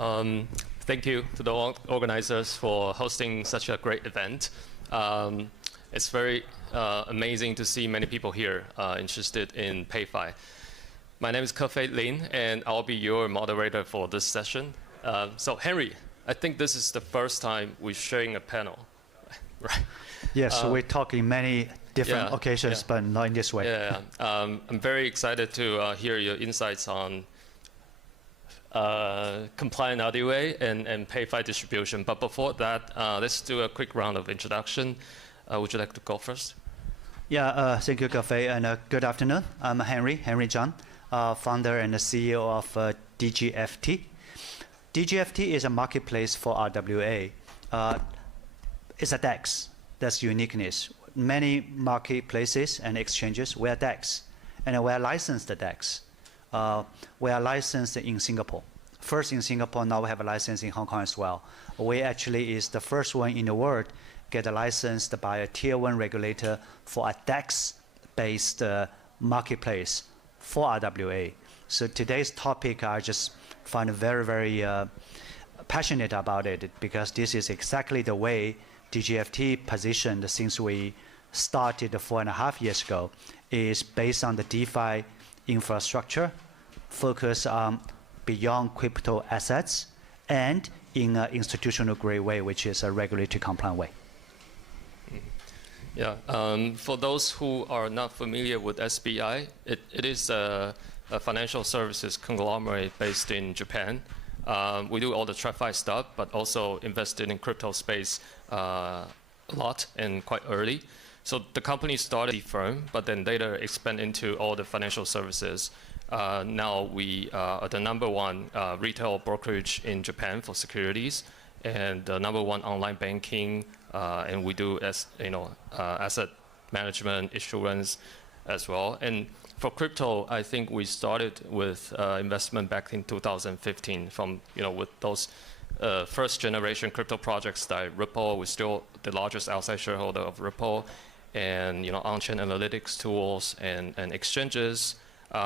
Thank you to the organizers for hosting such a great event. It's very amazing to see many people here interested in PayFi. My name is Kefei Lin, and I'll be your moderator for this session. So Henry, I think this is the first time we're sharing a panel, right? Yes, we talk in many different occasions, but not in this way. I'm very excited to hear your insights on compliant RWA and PayFi distribution. But before that, let's do a quick round of introduction. Would you like to go first? Yeah, thank you, Kefei, and good afternoon. I'm Henry Zhang, founder and CEO of DigiFT. DigiFT is a marketplace for RWA. It's a DEX. That's uniqueness. Many marketplaces and exchanges, we are DEX, and we are licensed DEX. We are licensed in Singapore. First in Singapore, now we have a license in Hong Kong as well. We actually is the first one in the world get licensed by a tier 1 regulator for a DEX-based marketplace for RWA. So today's topic, I just find very, very passionate about it because this is exactly the way DigiFT positioned since we started 4.5 years ago, is based on the DeFi infrastructure, focus on beyond crypto assets, and in an institutional grade way, which is a regulatory compliant way. Yeah, for those who are not familiar with SBI, it is a financial services conglomerate based in Japan. We do all the TradFi stuff, but also invested in crypto space a lot and quite early. So the company started a firm, but then later expand into all the financial services. Now we are the #1 retail brokerage in Japan for securities, and the #1 online banking, and we do asset management, issuance as well. And for crypto, I think we started with investment back in 2015 from with those first generation crypto projects like Ripple. We're still the largest outside shareholder of Ripple, and on-chain analytics tools and exchanges.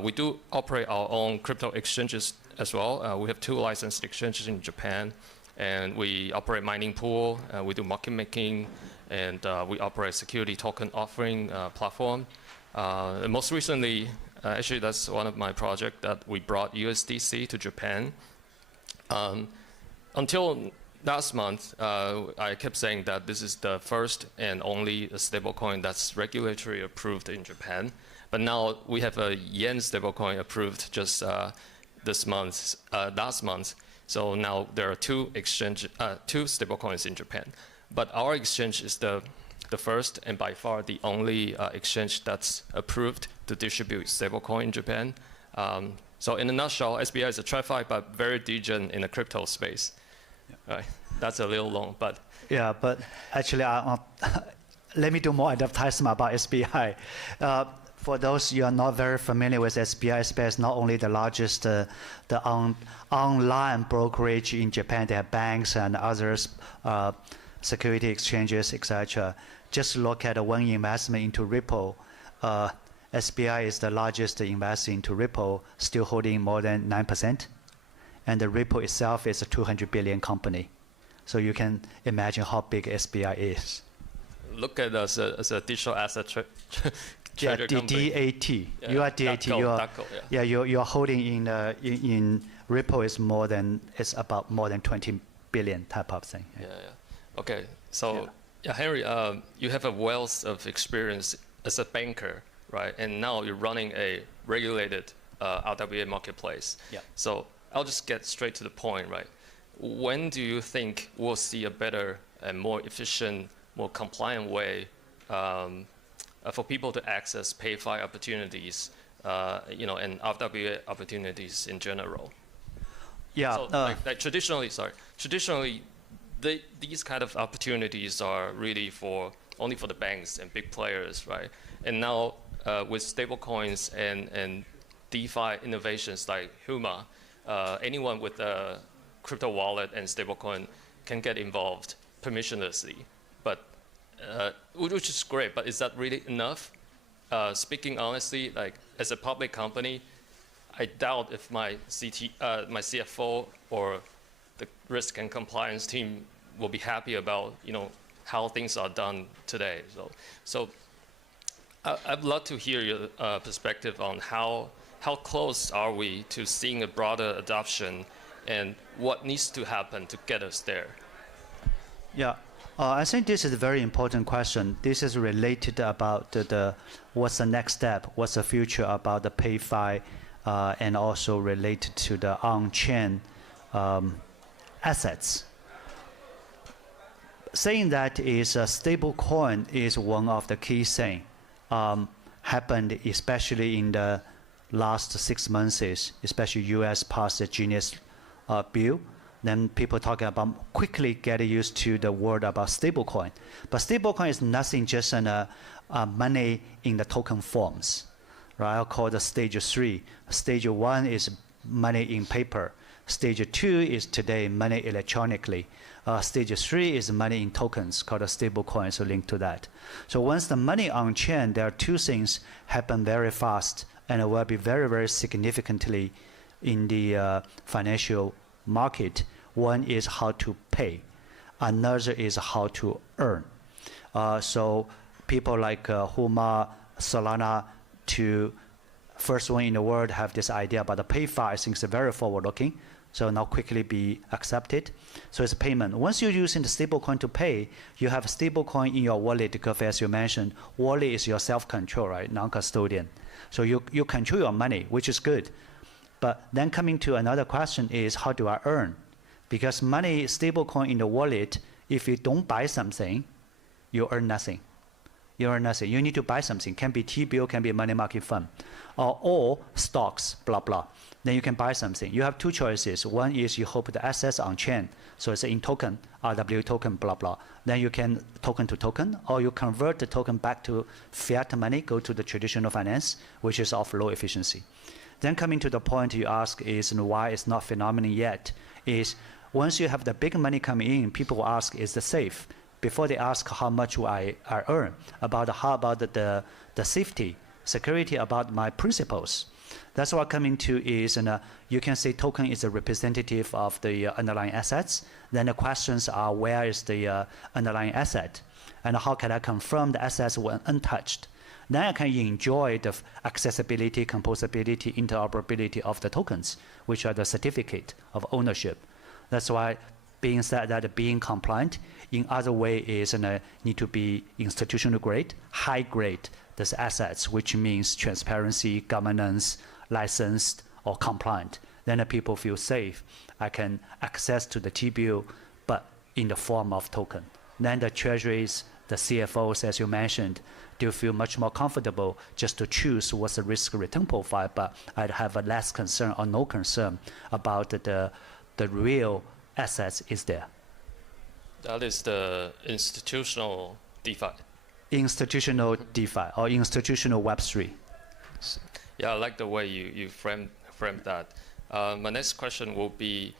We do operate our own crypto exchanges as well. We have 2 licensed exchanges in Japan, and we operate mining pool. We do market making, and we operate security token offering platform. And most recently, actually that's one of my projects that we brought USDC to Japan. Until last month, I kept saying that this is the first and only stablecoin that's regulatory approved in Japan. But now we have a yen stablecoin approved just last month. So now there are 2 stablecoins in Japan. But our exchange is the first and by far the only exchange that's approved to distribute stablecoin in Japan. So in a nutshell, SBI is a TradFi, but very degen in the crypto space. Right. That's a little long, but yeah. But actually, let me do more advertisement about SBI. For those you are not very familiar with SBI, SBI is not only the largest online brokerage in Japan. They have banks and others, security exchanges, etc. Just look at one investment into Ripple. SBI is the largest investor into Ripple, still holding more than 9%. And the Ripple itself is a 200 billion company. So you can imagine how big SBI is. Look at us as a digital asset DAT. Yeah, you are DAT. You're holding in Ripple is about more than 20 billion type of thing. Yeah. Okay. So Henry, you have a wealth of experience as a banker, right? And now you're running a regulated RWA marketplace. Yeah. So I'll just get straight to the point, right? When do you think we'll see a better and more efficient, more compliant way for people to access PayFi opportunities, and RWA opportunities in general? Yeah. So traditionally, these kind of opportunities are really only for the banks and big players, right? And now with stablecoins and DeFi innovations like Huma, anyone with a crypto wallet and stablecoin can get involved permissionlessly. But which is great, but is that really enough? Speaking honestly, like as a public company, I doubt if my CFO or the risk and compliance team will be happy about, how things are done today. So I'd love to hear your perspective on how close are we to seeing a broader adoption and what needs to happen to get us there? Yeah, I think this is a very important question. This is related about what's the next step, what's the future about the PayFi, and also related to the on-chain assets. Saying that is a stable coin is one of the key things happened, especially in the last 6 months, especially US passed the Genius bill. Then people talking about quickly get used to the word about stablecoin. But stablecoin is nothing just money in the token forms, right? I'll call the stage 3. Stage 1 is money in paper. Stage 2 is today money electronically. Stage 3 is money in tokens called a stablecoin, so linked to that. So once the money on chain, there are two things happen very fast and it will be very, very significantly in the financial market. One is how to pay. Another is how to earn. So people like Huma, Solana, to first one in the world have this idea about the PayFi. I think it's very forward-looking. So now quickly be accepted. So it's payment. Once you're using the stablecoin to pay, you have a stablecoin in your wallet because as you mentioned, wallet is your self-control, right? Non-custodian. So you control your money, which is good. But then coming to another question is how do I earn? Because money, stablecoin in the wallet, if you don't buy something, you earn nothing. You earn nothing. You need to buy something. Can be T-bill, can be a money market fund, or stocks, blah, blah. Then you can buy something. You have two choices. One is you hope the assets on chain. So it's in token, RWA token, blah, blah. Then you can token to token, or you convert the token back to fiat money, go to the traditional finance, which is of low efficiency. Then coming to the point you ask is why it's not phenomenon yet, is once you have the big money coming in, people ask, is it safe? Before they ask how much will I earn, about how about the safety, security, about my principles. That's what coming to is, you can say token is a representative of the underlying assets. Then the questions are where is the underlying asset? And how can I confirm the assets when untouched? Then I can enjoy the accessibility, composability, interoperability of the tokens, which are the certificate of ownership. That's why being said that being compliant in other way is need to be institutional grade, high grade, these assets, which means transparency, governance, licensed or compliant. Then the people feel safe. I can access to the T-bill, but in the form of token. Then the treasuries, the CFOs, as you mentioned, do feel much more comfortable just to choose what's the risk return profile, but I'd have a less concern or no concern about the real assets is there. That is the institutional DeFi. Institutional DeFi or institutional Web3. Yeah, I like the way you framed that. My next question will be,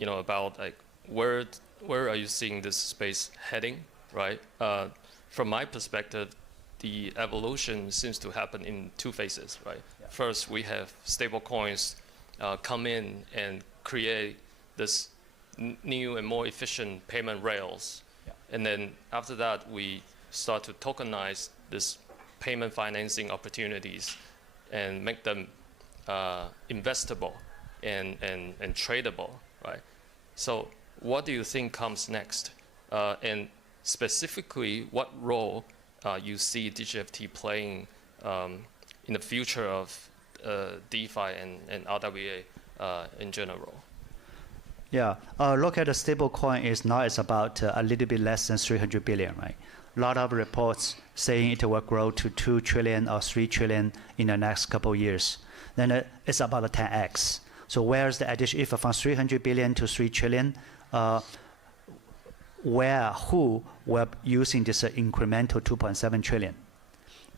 about like where are you seeing this space heading, right? From my perspective, the evolution seems to happen in two phases, right? Yeah. First, we have stable coins come in and create this new and more efficient payment rails. Yeah. And then after that, we start to tokenize this payment financing opportunities and make them investable and tradable, right? So what do you think comes next? And specifically, what role you see DigiFT playing in the future of DeFi and RWA in general? Yeah, look at the stable coin is now it's about a little bit less than 300 billion, right? A lot of reports saying it will grow to 2 trillion or 3 trillion in the next couple of years. Then it's about a 10x. So where's the addition? If from 300 billion to 3 trillion, who will using this incremental 2.7 trillion?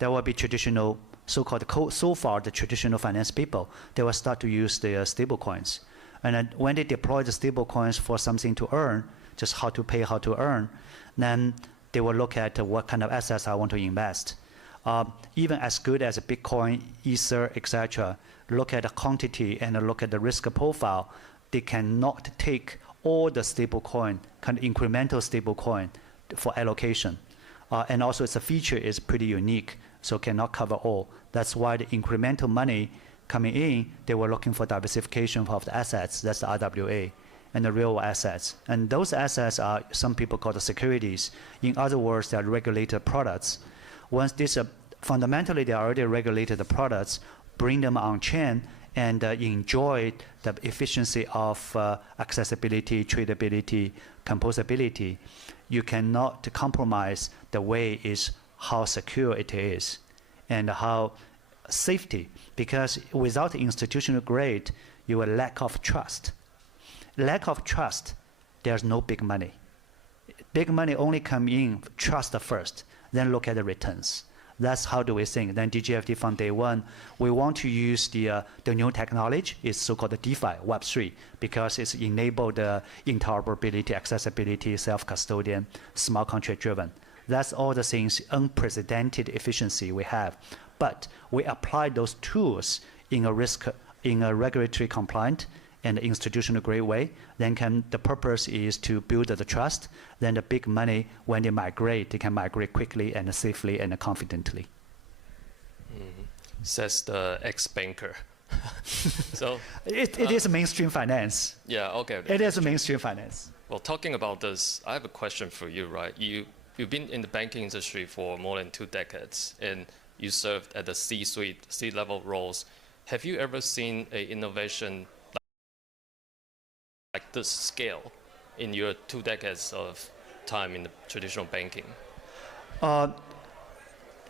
There will be traditional, so-called, so far the traditional finance people, they will start to use the stable coins. And then when they deploy the stable coins for something to earn, just how to pay, how to earn, then they will look at what kind of assets I want to invest. Even as good as Bitcoin, Ether, etc., look at the quantity and look at the risk profile, they cannot take all the stable coin, kind of incremental stable coin for allocation. And also its a feature is pretty unique, so cannot cover all. That's why the incremental money coming in, they were looking for diversification of the assets, that's the RWA, and the real assets. And those assets are, some people call the securities. In other words, they are regulated products. Once this, fundamentally, they are already regulated products, bring them on chain and enjoy the efficiency of accessibility, tradability, composability. You cannot compromise the way is how secure it is and how safety, because without institutional grade, you will lack of trust. Lack of trust, there's no big money. Big money only come in trust first, then look at the returns. That's how do we think. Then DigiFT from day one, we want to use the new technology, it's so-called the DeFi, Web3, because it's enabled the interoperability, accessibility, self-custodian, smart contract driven. That's all the things, unprecedented efficiency we have. But we apply those tools in a regulatory compliant and institutional grade way, then the purpose is to build the trust. Then the big money, when they migrate, they can migrate quickly and safely and confidently. Says the ex-banker. So it is mainstream finance. Yeah, okay. It is mainstream finance. Well, talking about this, I have a question for you, right? You've been in the banking industry for more than 2 decades, and you served at the C-suite, C-level roles. Have you ever seen an innovation like this scale in your 2 decades of time in the traditional banking?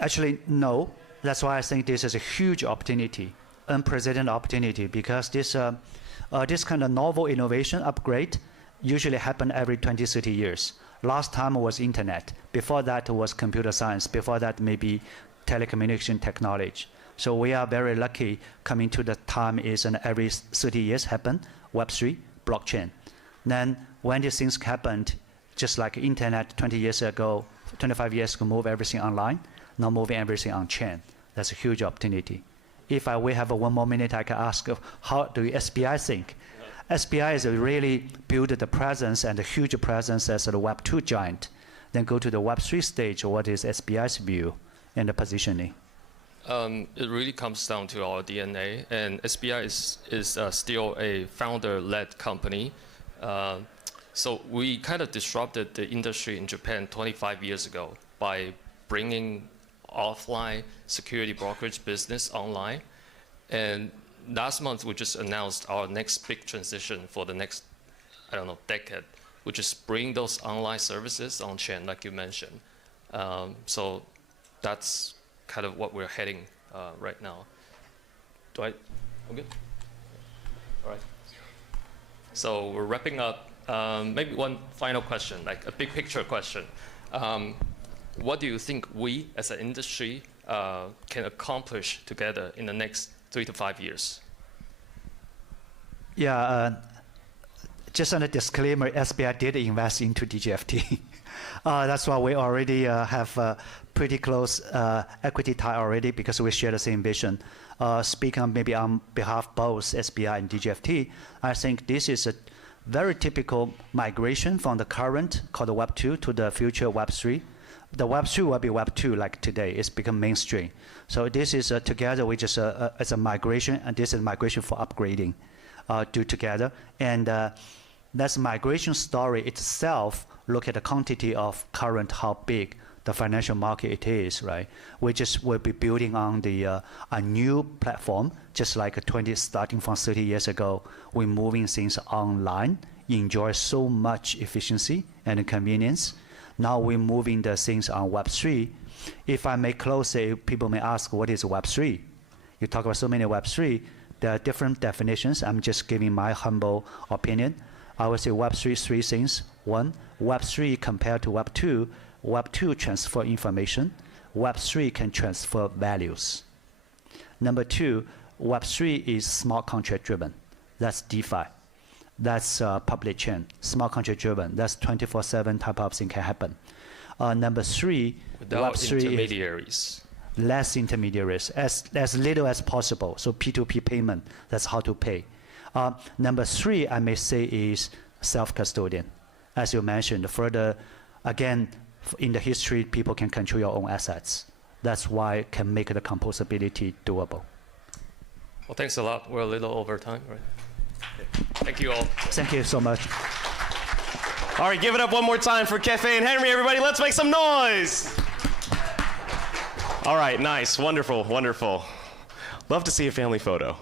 Actually, no. That's why I think this is a huge opportunity, unprecedented opportunity, because this kind of novel innovation upgrade usually happen every 20, 30 years. Last time was internet. Before that was computer science. Before that maybe telecommunication technology. So we are very lucky coming to the time is and every 30 years happen, Web3, blockchain. Then when these things happened, just like internet 20 years ago, 25 years ago, move everything online, now moving everything on chain. That's a huge opportunity. If we have 1 more minute, I can ask, how do SBI think? SBI is really built the presence and a huge presence as a Web2 giant. Then go to the Web3 stage, what is SBI's view and the positioning? It really comes down to our DNA, and SBI is still a founder-led company. So we kind of disrupted the industry in Japan 25 years ago by bringing offline security brokerage business online. And last month, we just announced our next big transition for the next, I don't know, decade, which is bring those online services on chain, like you mentioned. So that's kind of what we're heading right now. I'm good? All right. So we're wrapping up. Maybe one final question, like a big picture question. What do you think we as an industry can accomplish together in the next 3 to 5 years? Yeah, just on a disclaimer, SBI did invest into DigiFT. That's why we already have pretty close equity tie already because we share the same vision. Speaking maybe on behalf of both SBI and DigiFT, I think this is a very typical migration from the current called the Web 2 to the future Web 3. The Web 3 will be Web 2 like today. It's become mainstream. So this is together we just as a migration, and this is migration for upgrading, do together. And that's migration story itself. Look at the quantity of current, how big the financial market it is, right? We just will be building on the a new platform, just like starting from 30 years ago. We're moving things online, enjoy so much efficiency and convenience. Now we're moving the things on Web 3. If I may close it, people may ask, what is Web 3? You talk about so many Web 3. There are different definitions. I'm just giving my humble opinion. I would say Web 3, 3 things. 1, Web 3 compared to Web 2. Web 2 transfer information. Web 3 can transfer values. Number 2, Web 3 is smart contract driven. That's DeFi. That's public chain, smart contract driven. That's 24/7 type of thing can happen. Number 3, without Web 3 intermediaries. Less intermediaries, as little as possible. So P2P payment, that's how to pay. Number 3, I may say, is self-custodian. As you mentioned, further, again, in the history, people can control your own assets. That's why it can make the composability doable. Well, thanks a lot. We're a little over time, right? Thank you all. Thank you so much. All right, give it up one more time for Cafe and Henry, everybody. Let's make some noise. All right, nice, wonderful, wonderful. Love to see a family photo.